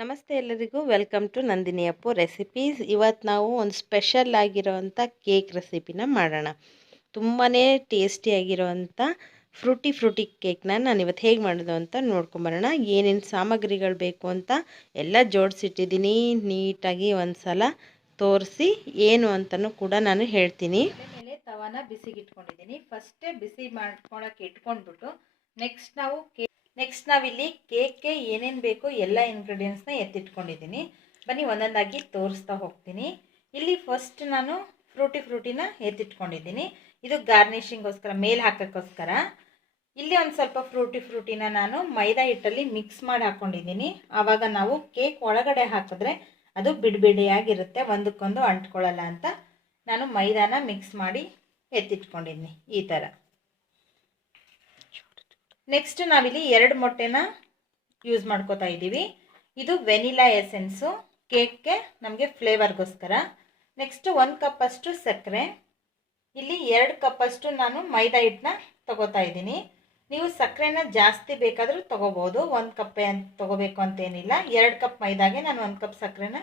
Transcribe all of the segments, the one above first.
ನಮಸ್ತೆ ಎಲ್ಲರಿಗೂ welcome to Nandini Appu recipes. ಇವತ್ತು ನಾವು ಒಂದು ಸ್ಪೆಷಲ್ ಆಗಿರೋವಂಥ ಕೇಕ್ ರೆಸಿಪಿನ ಮಾಡೋಣ. ತುಂಬಾ ಟೇಸ್ಟಿಯಾಗಿರೋವಂಥ ಫ್ರೂಟಿ ಕೇಕ್ನ ನಾನು ಇವತ್ತು ಹೇಗೆ ಮಾಡೋದು ಅಂತ ನೋಡ್ಕೊಂಬರೋಣ. ಏನೇನು ಸಾಮಗ್ರಿಗಳು ಬೇಕು ಅಂತ ಎಲ್ಲ ಜೋಡಿಸಿಟ್ಟಿದ್ದೀನಿ. ನೀಟಾಗಿ ಒಂದು ಸಲ ತೋರಿಸಿ ಏನು ಅಂತಲೂ ಕೂಡ ನಾನು ಹೇಳ್ತೀನಿ. ಮೇಲೆ ತವಾನ ಬಿಸಿಗೆ ಇಟ್ಕೊಂಡಿದ್ದೀನಿ. ಫಸ್ಟೇ ಬಿಸಿ ಮಾಡ್ಕೊಳಕ್ಕೆ ಇಟ್ಕೊಂಡ್ಬಿಟ್ಟು ನೆಕ್ಸ್ಟ್ ನಾವಿಲ್ಲಿ ಕೇಕ್ಗೆ ಏನೇನು ಬೇಕೋ ಎಲ್ಲ ಇಂಗ್ರೀಡಿಯೆಂಟ್ಸ್ನ ಎತ್ತಿಟ್ಕೊಂಡಿದ್ದೀನಿ. ಬನ್ನಿ ಒಂದೊಂದಾಗಿ ತೋರಿಸ್ತಾ ಹೋಗ್ತೀನಿ. ಇಲ್ಲಿ ಫಸ್ಟ್ ನಾನು ಫ್ರೂಟಿನ ಎತ್ತಿಟ್ಕೊಂಡಿದ್ದೀನಿ. ಇದು ಗಾರ್ನಿಷಿಂಗೋಸ್ಕರ, ಮೇಲೆ ಹಾಕೋಕ್ಕೋಸ್ಕರ. ಇಲ್ಲಿ ಒಂದು ಸ್ವಲ್ಪ ಫ್ರೂಟಿನ ನಾನು ಮೈದಾ ಹಿಟ್ಟಲ್ಲಿ ಮಿಕ್ಸ್ ಮಾಡಿ ಹಾಕ್ಕೊಂಡಿದ್ದೀನಿ. ಆವಾಗ ನಾವು ಕೇಕ್ ಒಳಗಡೆ ಹಾಕಿದ್ರೆ ಅದು ಬಿಡಿಯಾಗಿರುತ್ತೆ, ಒಂದಕ್ಕೊಂದು ಅಂಟ್ಕೊಳ್ಳಲ್ಲ ಅಂತ ನಾನು ಮೈದಾನ ಮಿಕ್ಸ್ ಮಾಡಿ ಎತ್ತಿಟ್ಕೊಂಡಿದ್ದೀನಿ ಈ ಥರ. ನೆಕ್ಸ್ಟ್ ನಾವಿಲ್ಲಿ 2 ಮೊಟ್ಟೆನ ಯೂಸ್ ಮಾಡ್ಕೋತಾ ಇದ್ದೀವಿ. ಇದು ವೆನಿಲಾ ಎಸೆನ್ಸು, ಕೇಕ್ಗೆ ನಮಗೆ ಫ್ಲೇವರ್ಗೋಸ್ಕರ. ನೆಕ್ಸ್ಟ್ 1 ಕಪ್ಪಷ್ಟು ಸಕ್ಕರೆ. ಇಲ್ಲಿ 2 ಕಪ್ಪಷ್ಟು ನಾನು ಮೈದಾ ಹಿಟ್ಟನ್ನ ತಗೋತಾ ಇದ್ದೀನಿ. ನೀವು ಸಕ್ಕರೆನ ಜಾಸ್ತಿ ಬೇಕಾದರೂ ತೊಗೋಬೋದು, 1 ಕಪ್ಪೆ ಅಂತ ತೊಗೋಬೇಕು ಅಂತೇನಿಲ್ಲ. 2 ಕಪ್ ಮೈದಾಗೆ ನಾನು 1 ಕಪ್ ಸಕ್ಕರೆನ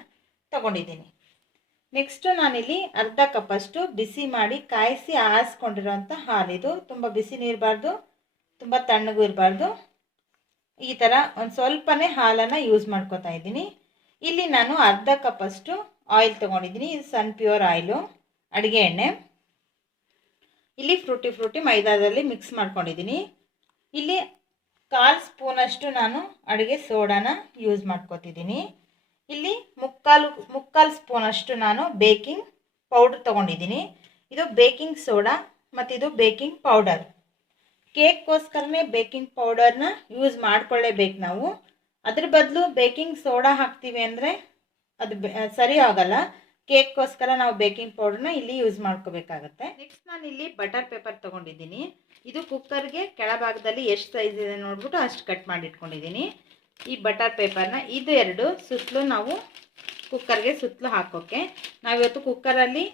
ತೊಗೊಂಡಿದ್ದೀನಿ. ನೆಕ್ಸ್ಟು ನಾನಿಲ್ಲಿ ಅರ್ಧ ಕಪ್ಪಷ್ಟು ಬಿಸಿ ಮಾಡಿ ಕಾಯಿಸಿ ಆರಿಸ್ಕೊಂಡಿರೋಂಥ ಹಾಲಿದು. ತುಂಬ ಬಿಸಿನೂ ಇರಬಾರ್ದು, ತುಂಬ ತಣ್ಣಗೂ ಇರಬಾರ್ದು. ಈ ಥರ ಒಂದು ಸ್ವಲ್ಪನೇ ಹಾಲನ್ನು ಯೂಸ್ ಮಾಡ್ಕೋತಾ ಇದ್ದೀನಿ. ಇಲ್ಲಿ ನಾನು ಅರ್ಧ ಕಪ್ಪಷ್ಟು ಆಯಿಲ್ ತೊಗೊಂಡಿದ್ದೀನಿ. ಇದು ಸನ್ ಪ್ಯೂರ್ ಆಯಿಲು, ಅಡುಗೆ ಎಣ್ಣೆ. ಇಲ್ಲಿ ಫ್ರೂಟಿ ಮೈದಾದಲ್ಲಿ ಮಿಕ್ಸ್ ಮಾಡ್ಕೊಂಡಿದ್ದೀನಿ. ಇಲ್ಲಿ 1/4 ಸ್ಪೂನಷ್ಟು ನಾನು ಅಡುಗೆ ಸೋಡಾನ ಯೂಸ್ ಮಾಡ್ಕೋತಿದ್ದೀನಿ. ಇಲ್ಲಿ ಮುಕ್ಕಾಲು ಸ್ಪೂನಷ್ಟು ನಾನು ಬೇಕಿಂಗ್ ಪೌಡ್ರ್ ತೊಗೊಂಡಿದ್ದೀನಿ. ಇದು ಬೇಕಿಂಗ್ ಸೋಡಾ ಮತ್ತು ಇದು ಬೇಕಿಂಗ್ ಪೌಡರ್. ಕೇಕ್ಗೋಸ್ಕರನೇ ಬೇಕಿಂಗ್ ಪೌಡರ್ನ ಯೂಸ್ ಮಾಡ್ಕೊಳ್ಳೇಬೇಕು ನಾವು. ಅದ್ರ ಬದಲು ಬೇಕಿಂಗ್ ಸೋಡಾ ಹಾಕ್ತೀವಿ ಅಂದರೆ ಅದು ಸರಿ ಆಗಲ್ಲ. ಕೇಕ್ಗೋಸ್ಕರ ನಾವು ಬೇಕಿಂಗ್ ಪೌಡರ್ನ ಇಲ್ಲಿ ಯೂಸ್ ಮಾಡ್ಕೋಬೇಕಾಗತ್ತೆ. ನೆಕ್ಸ್ಟ್ ನಾನು ಇಲ್ಲಿ ಬಟರ್ ಪೇಪರ್ ತೊಗೊಂಡಿದ್ದೀನಿ. ಇದು ಕುಕ್ಕರ್ಗೆ ಕೆಳಭಾಗದಲ್ಲಿ ಎಷ್ಟು ಸೈಜ್ ಇದೆ ನೋಡ್ಬಿಟ್ಟು ಅಷ್ಟು ಕಟ್ ಮಾಡಿ ಇಟ್ಕೊಂಡಿದ್ದೀನಿ. ಈ ಬಟರ್ ಪೇಪರ್ನ ಇದು 2 ಸುತ್ತಲೂ ನಾವು ಕುಕ್ಕರ್ಗೆ ಸುತ್ತಲೂ ಹಾಕೋಕ್ಕೆ. ನಾವಿವತ್ತು ಕುಕ್ಕರಲ್ಲಿ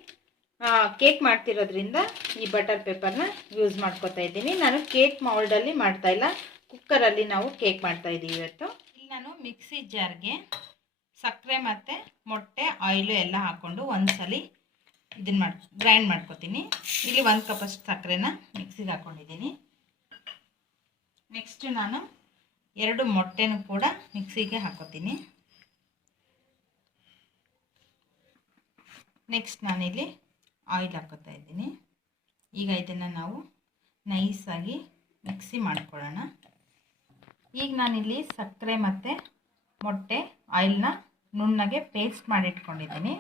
ಕೇಕ್ ಮಾಡ್ತಿರೋದ್ರಿಂದ ಈ ಬಟರ್ ಪೇಪರ್ನ ಯೂಸ್ ಮಾಡ್ಕೋತಾ ಇದ್ದೀನಿ. ನಾನು ಕೇಕ್ ಮೌಲ್ಡಲ್ಲಿ ಮಾಡ್ತಾ ಇಲ್ಲ, ಕುಕ್ಕರಲ್ಲಿ ನಾವು ಕೇಕ್ ಮಾಡ್ತಾ ಇದ್ದೀವಿ ಇವತ್ತು. ಇಲ್ಲಿ ನಾನು ಮಿಕ್ಸಿ ಜಾರ್ಗೆ ಸಕ್ಕರೆ ಮತ್ತು ಮೊಟ್ಟೆ, ಆಯಿಲು ಎಲ್ಲ ಹಾಕ್ಕೊಂಡು ಒಂದ್ಸಲಿ ಇದನ್ನು ಗ್ರೈಂಡ್ ಮಾಡ್ಕೊತೀನಿ. ಇಲ್ಲಿ 1 ಕಪ್ಪಷ್ಟು ಸಕ್ಕರೆನ ಮಿಕ್ಸಿಗೆ ಹಾಕ್ಕೊಂಡಿದ್ದೀನಿ. ನೆಕ್ಸ್ಟು ನಾನು 2 ಮೊಟ್ಟೆನೂ ಕೂಡ ಮಿಕ್ಸಿಗೆ ಹಾಕೋತೀನಿ. ನೆಕ್ಸ್ಟ್ ನಾನಿಲ್ಲಿ ಆಯಿಲ್ ಹಾಕೋತಾ ಇದ್ದೀನಿ. ಈಗ ಇದನ್ನು ನಾವು ನೈಸಾಗಿ ಮಿಕ್ಸಿ ಮಾಡ್ಕೊಳ್ಳೋಣ. ಈಗ ನಾನಿಲ್ಲಿ ಸಕ್ಕರೆ ಮತ್ತು ಮೊಟ್ಟೆ ಆಯಿಲ್ನ ನುಣ್ಣಗೆ ಪೇಸ್ಟ್ ಮಾಡಿಟ್ಕೊಂಡಿದ್ದೀನಿ.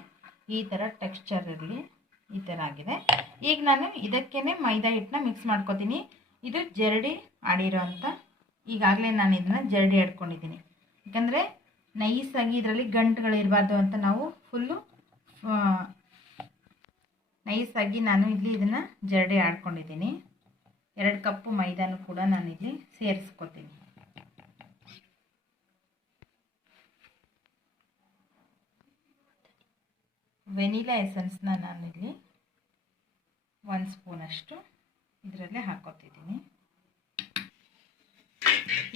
ಈ ಥರ ಟೆಕ್ಸ್ಚರ್ ಇರಲಿ, ಈ ಥರ ಆಗಿದೆ. ಈಗ ನಾನು ಇದಕ್ಕೇ ಮೈದಾ ಹಿಟ್ಟನ್ನ ಮಿಕ್ಸ್ ಮಾಡ್ಕೊತೀನಿ. ಇದು ಜರಡಿ ಆಡಿರೋ ಅಂಥ, ಈಗಾಗಲೇ ನಾನು ಇದನ್ನು ಜರಡಿ ಆಡ್ಕೊಂಡಿದ್ದೀನಿ. ಯಾಕಂದರೆ ನೈಸಾಗಿ ಇದರಲ್ಲಿ ಗಂಟುಗಳಿರಬಾರ್ದು ಅಂತ ನಾವು ಫುಲ್ಲು ನೈಸಾಗಿ ನಾನು ಇಲ್ಲಿ ಇದನ್ನು ಜರಡಿ ಆಡ್ಕೊಂಡಿದ್ದೀನಿ. 2 ಕಪ್ಪು ಮೈದಾನು ಕೂಡ ನಾನಿಲ್ಲಿ ಸೇರಿಸ್ಕೊತೀನಿ. ವೆನಿಲಾ ಎಸೆನ್ಸ್ನ ನಾನಿಲ್ಲಿ 1 ಸ್ಪೂನಷ್ಟು ಇದರಲ್ಲೇ ಹಾಕ್ಕೊತಿದ್ದೀನಿ.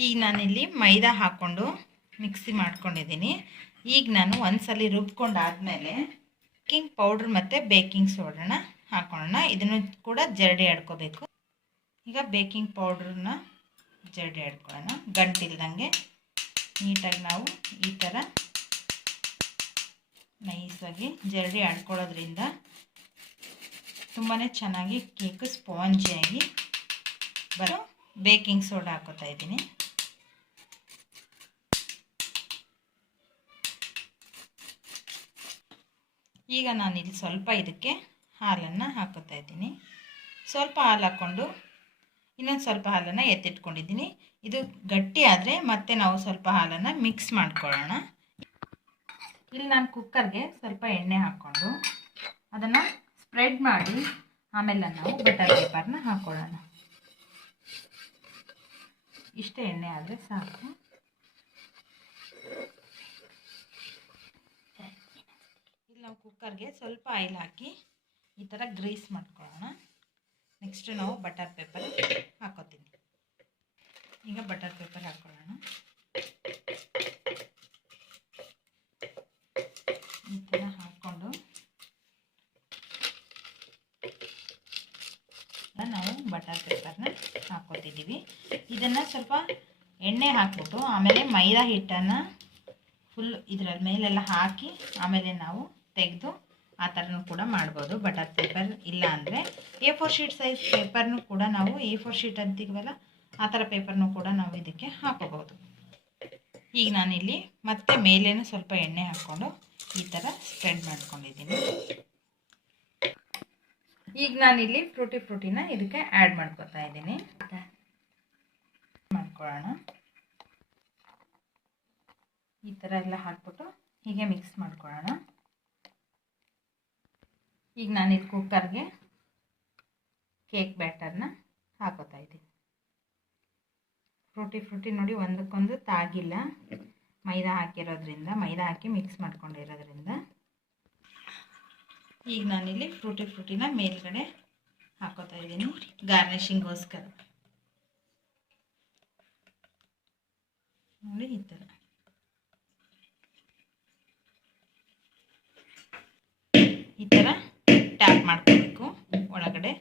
ಈಗ ನಾನಿಲ್ಲಿ ಮೈದಾ ಹಾಕ್ಕೊಂಡು ಮಿಕ್ಸಿ ಮಾಡ್ಕೊಂಡಿದ್ದೀನಿ. ಈಗ ನಾನು ಒಂದ್ಸಲಿ ರುಬ್ಕೊಂಡಾದ್ಮೇಲೆ ಬೇಕಿಂಗ್ ಪೌಡ್ರ್ ಮತ್ತು ಬೇಕಿಂಗ್ ಸೋಡಾನ ಹಾಕೊಳ್ಳೋಣ. ಇದನ್ನು ಕೂಡ ಜರಡಿ ಆಡ್ಕೋಬೇಕು. ಈಗ ಬೇಕಿಂಗ್ ಪೌಡ್ರನ್ನ ಜರಡಿ ಆಡ್ಕೊಳ್ಳೋಣ, ಗಂಟಿಲ್ದಂಗೆ ನೀಟಾಗಿ ನಾವು ಈ ಥರ ನೈಸಾಗಿ ಜರಡಿ ಆಡ್ಕೊಳ್ಳೋದ್ರಿಂದ ತುಂಬಾ ಚೆನ್ನಾಗಿ ಕೇಕು ಸ್ಪಾಂಜಿಯಾಗಿ ಬರೋ. ಬೇಕಿಂಗ್ ಸೋಡಾ ಹಾಕೋತಾ ಇದ್ದೀನಿ. ಈಗ ನಾನಿಲ್ಲಿ ಸ್ವಲ್ಪ ಇದಕ್ಕೆ ಹಾಲನ್ನು ಹಾಕೋತಾ ಇದ್ದೀನಿ. ಸ್ವಲ್ಪ ಹಾಲು ಹಾಕ್ಕೊಂಡು ಇನ್ನೊಂದು ಸ್ವಲ್ಪ ಹಾಲನ್ನು ಎತ್ತಿಟ್ಕೊಂಡಿದ್ದೀನಿ. ಇದು ಗಟ್ಟಿ ಆದರೆ ಮತ್ತೆ ನಾವು ಸ್ವಲ್ಪ ಹಾಲನ್ನು ಮಿಕ್ಸ್ ಮಾಡ್ಕೊಳ್ಳೋಣ. ಇಲ್ಲಿ ನಾನು ಕುಕ್ಕರ್ಗೆ ಸ್ವಲ್ಪ ಎಣ್ಣೆ ಹಾಕ್ಕೊಂಡು ಅದನ್ನು ಸ್ಪ್ರೆಡ್ ಮಾಡಿ ಆಮೇಲೆ ನಾವು ಬಟರ್ ಪೇಪರ್ನ ಹಾಕ್ಕೊಳ್ಳೋಣ. ಇಷ್ಟೇ ಎಣ್ಣೆ ಆದರೆ ಸಾಕು. ನಾವು ಕುಕ್ಕರ್ಗೆ ಸ್ವಲ್ಪ ಆಯಿಲ್ ಹಾಕಿ ಈ ಥರ ಗ್ರೀಸ್ ಮಾಡ್ಕೊಳ್ಳೋಣ. ನೆಕ್ಸ್ಟ್ ನಾವು ಬಟರ್ ಪೇಪರ್ ಹಾಕೋತೀನಿ. ಈಗ ಬಟರ್ ಪೇಪರ್ ಹಾಕ್ಕೊಳ್ಳೋಣ. ಇದನ್ನು ಹಾಕ್ಕೊಂಡು ನಾವು ಬಟರ್ ಪೇಪರ್ನ ಹಾಕ್ಕೊತಿದ್ದೀವಿ. ಇದನ್ನು ಸ್ವಲ್ಪ ಎಣ್ಣೆ ಹಾಕ್ಬಿಟ್ಟು ಆಮೇಲೆ ಮೈದಾ ಹಿಟ್ಟನ್ನು ಫುಲ್ ಇದರ ಮೇಲೆಲ್ಲ ಹಾಕಿ ಆಮೇಲೆ ನಾವು ತೆಗೆದು ಆ ಥರನೂ ಕೂಡ ಮಾಡ್ಬೋದು. ಬಟರ್ ಪೇಪರ್ ಇಲ್ಲ ಅಂದರೆ A4 ಶೀಟ್ ಸೈಜ್ ಪೇಪರ್ನೂ ಕೂಡ ನಾವು A4 ಶೀಟ್ ಅಂತೀವಲ್ಲ ಆ ಥರ ಪೇಪರ್ನೂ ಕೂಡ ನಾವು ಇದಕ್ಕೆ ಹಾಕೋಬೋದು. ಈಗ ನಾನಿಲ್ಲಿ ಮತ್ತೆ ಮೇಲೇನೂ ಸ್ವಲ್ಪ ಎಣ್ಣೆ ಹಾಕ್ಕೊಂಡು ಈ ಥರ ಸ್ಪ್ರೆಡ್ ಮಾಡ್ಕೊಂಡಿದ್ದೀನಿ. ಈಗ ನಾನಿಲ್ಲಿ ಫ್ರೂಟಿನ ಇದಕ್ಕೆ ಆ್ಯಡ್ ಮಾಡ್ಕೊತಾ ಇದ್ದೀನಿ. ಮಾಡ್ಕೊಳ್ಳೋಣ. ಈ ಥರ ಎಲ್ಲ ಹಾಕ್ಬಿಟ್ಟು ಹೀಗೆ ಮಿಕ್ಸ್ ಮಾಡ್ಕೊಳ್ಳೋಣ. ಈಗ ನಾನಿಲ್ಲಿ ಕುಕ್ಕರ್ಗೆ ಕೇಕ್ ಬ್ಯಾಟರ್ನ ಹಾಕೋತಾ ಇದ್ದೀನಿ. ಫ್ರೂಟಿ ನೋಡಿ ಒಂದಕ್ಕೊಂದು ತಾಗಿಲ್ಲ, ಮೈದಾ ಹಾಕಿರೋದ್ರಿಂದ, ಮೈದಾ ಹಾಕಿ ಮಿಕ್ಸ್ ಮಾಡ್ಕೊಂಡಿರೋದ್ರಿಂದ. ಈಗ ನಾನಿಲ್ಲಿ ಫ್ರೂಟಿನ ಮೇಲ್ಗಡೆ ಹಾಕೋತಾ ಇದ್ದೀನಿ ಗಾರ್ನಿಷಿಂಗ್ಗೋಸ್ಕರ. ನೋಡಿ ಈ ಥರ ಟ್ಯಾಪ್ ಮಾಡ್ಕೋಬೇಕು ಒಳಗಡೆ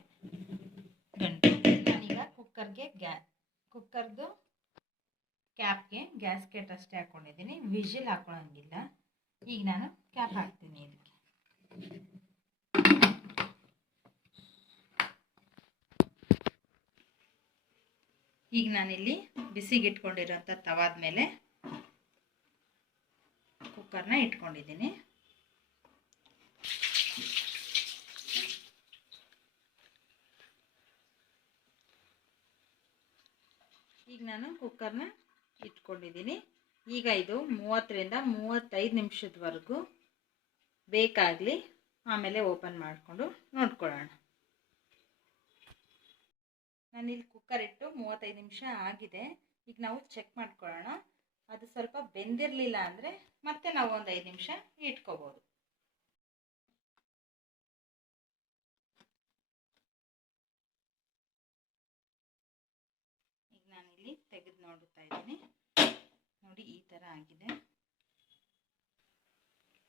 ಗಂಟು. ನಾನೀಗ ಕುಕ್ಕರ್ದು ಕ್ಯಾಪ್ಗೆ ಗ್ಯಾಸ್ಕೆಟ್ ಅಷ್ಟೇ ಹಾಕ್ಕೊಂಡಿದ್ದೀನಿ, ವಿಜಿಲ್ ಹಾಕೊಳ್ಳೋಂಗಿಲ್ಲ. ಈಗ ನಾನು ಕ್ಯಾಪ್ ಹಾಕ್ತೀನಿ ಇದಕ್ಕೆ. ಈಗ ನಾನಿಲ್ಲಿ ಬಿಸಿಗೆ ಇಟ್ಕೊಂಡಿರೋಂಥ ತವಾದ ಮೇಲೆ ಕುಕ್ಕರ್ನ ಇಟ್ಕೊಂಡಿದ್ದೀನಿ. ಈಗ ನಾನು ಕುಕ್ಕರ್ನ ಇಟ್ಕೊಂಡಿದ್ದೀನಿ. ಈಗ ಇದು 30ರಿಂದ 35 ನಿಮಿಷದವರೆಗೂ ಬೇಕಾಗಲಿ, ಆಮೇಲೆ ಓಪನ್ ಮಾಡಿಕೊಂಡು ನೋಡ್ಕೊಳ್ಳೋಣ. ನಾನಿಲ್ಲಿ ಕುಕ್ಕರ್ ಇಟ್ಟು 35 ನಿಮಿಷ ಆಗಿದೆ. ಈಗ ನಾವು ಚೆಕ್ ಮಾಡ್ಕೊಳ್ಳೋಣ. ಅದು ಸ್ವಲ್ಪ ಬೆಂದಿರಲಿಲ್ಲ ಅಂದರೆ ಮತ್ತೆ ನಾವು ಒಂದು 5 ನಿಮಿಷ ಇಟ್ಕೋಬೋದು. ಈಗ ನಾನಿಲ್ಲಿ ತೆಗೆದು ನೋಡ್ತಾ ಇದ್ದೀನಿ. ನೋಡಿ ಈ ಥರ ಆಗಿದೆ.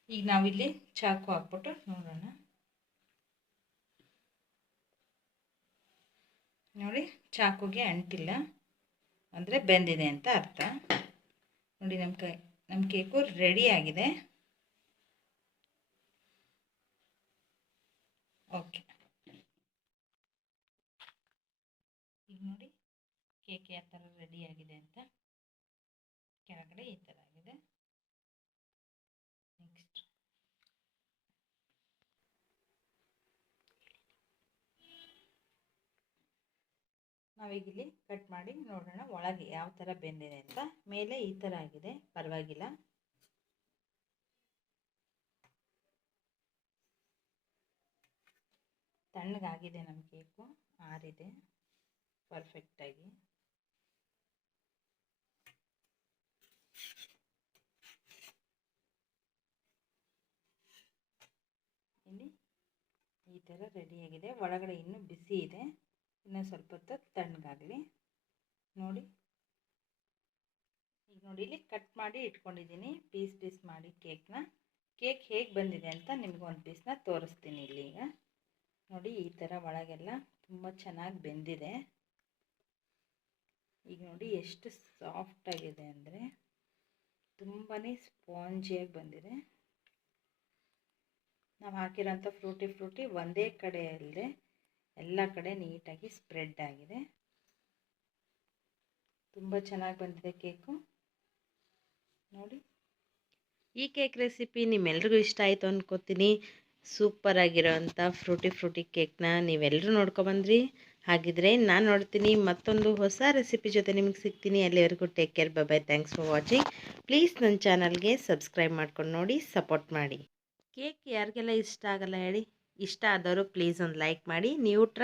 ಈಗ ನಾವಿಲ್ಲಿ ಚಾಕು ಹಾಕ್ಬಿಟ್ಟು ನೋಡೋಣ. ನೋಡಿ ಚಾಕುಗೆ ಅಂಟಿಲ್ಲ ಅಂದರೆ ಬೆಂದಿದೆ ಅಂತ ಅರ್ಥ. ನೋಡಿ ನಮ್ಮ ಕೇಕು ರೆಡಿ ಆಗಿದೆ. ಓಕೆ, ಈಗ ನೋಡಿ ಕೇಕ್ ಯಾವ ಥರ ರೆಡಿ ಆಗಿದೆ ಅಂತ. ಕೆಳಗಡೆ ಈ ಥರ ಆಗಿದೆ. ನೆಕ್ಸ್ಟ್ ನಾವೀಗಿಲ್ಲಿ ಕಟ್ ಮಾಡಿ ನೋಡೋಣ ಒಳಗೆ ಯಾವ ಥರ ಬೆಂದಿದೆ ಅಂತ. ಮೇಲೆ ಈ ಥರ ಆಗಿದೆ, ಪರವಾಗಿಲ್ಲ. ತಣ್ಣಗಾಗಿದೆ ನಮ್ಮ ಕೇಕು, ಆರಿದೆ ಪರ್ಫೆಕ್ಟಾಗಿ. ಇಲ್ಲಿ ಈ ಥರ ರೆಡಿಯಾಗಿದೆ. ಒಳಗಡೆ ಇನ್ನೂ ಬಿಸಿ ಇದೆ, ಇನ್ನೂ ಸ್ವಲ್ಪ ಹೊತ್ತು ತಣ್ಣಗಾಗಲಿ. ನೋಡಿ ಈಗ ನೋಡಿ ಇಲ್ಲಿ ಕಟ್ ಮಾಡಿ ಇಟ್ಕೊಂಡಿದ್ದೀನಿ ಪೀಸ್ ಮಾಡಿ ಕೇಕ್ನ. ಕೇಕ್ ಹೇಗೆ ಬಂದಿದೆ ಅಂತ ನಿಮ್ಗೆ ಒಂದು ಪೀಸ್ನ ತೋರಿಸ್ತೀನಿ ಇಲ್ಲಿ. ಈಗ ನೋಡಿ ಈ ಥರ ಒಳಗೆಲ್ಲ ತುಂಬ ಚೆನ್ನಾಗಿ ಬೆಂದಿದೆ. ಈಗ ನೋಡಿ ಎಷ್ಟು ಸಾಫ್ಟಾಗಿದೆ ಅಂದರೆ ತುಂಬಾ ಸ್ಪಾಂಜಿಯಾಗಿ ಬಂದಿದೆ. ನಾವು ಹಾಕಿರೋಂಥ ಫ್ರೂಟಿ ಒಂದೇ ಕಡೆ ಅಲ್ಲದೆ ಎಲ್ಲ ಕಡೆ ನೀಟಾಗಿ ಸ್ಪ್ರೆಡ್ ಆಗಿದೆ. ತುಂಬ ಚೆನ್ನಾಗಿ ಬಂದಿದೆ ಕೇಕು. ನೋಡಿ ಈ ಕೇಕ್ ರೆಸಿಪಿ ನಿಮ್ಮೆಲ್ರಿಗೂ ಇಷ್ಟ ಆಯಿತು ಅಂದ್ಕೋತೀನಿ. ಸೂಪರಾಗಿರೋವಂಥ ಫ್ರೂಟಿ ಕೇಕ್ನ ನೀವೆಲ್ಲರೂ ನೋಡ್ಕೊಬಂದ್ರಿ. ಹಾಗಿದ್ರೆ ನಾನು ನೋಡ್ತೀನಿ ಮತ್ತೊಂದು ಹೊಸ ರೆಸಿಪಿ ಜೊತೆ ನಿಮಗೆ ಸಿಗ್ತೀನಿ. ಅಲ್ಲಿವರೆಗೂ take care, bye bye. Thanks for watching. Please ನನ್ನ ಚಾನಲ್ಗೆ ಸಬ್ಸ್ಕ್ರೈಬ್ ಮಾಡ್ಕೊಂಡು ನೋಡಿ, ಸಪೋರ್ಟ್ ಮಾಡಿ. ಕೇಕ್ ಯಾರಿಗೆಲ್ಲ ಇಷ್ಟ ಆಗಲ್ಲ ಹೇಳಿ? ಇಷ್ಟ ಆದವರು ಪ್ಲೀಸ್ ಒಂದು ಲೈಕ್ ಮಾಡಿ. ನೀವು ಟ್ರೈ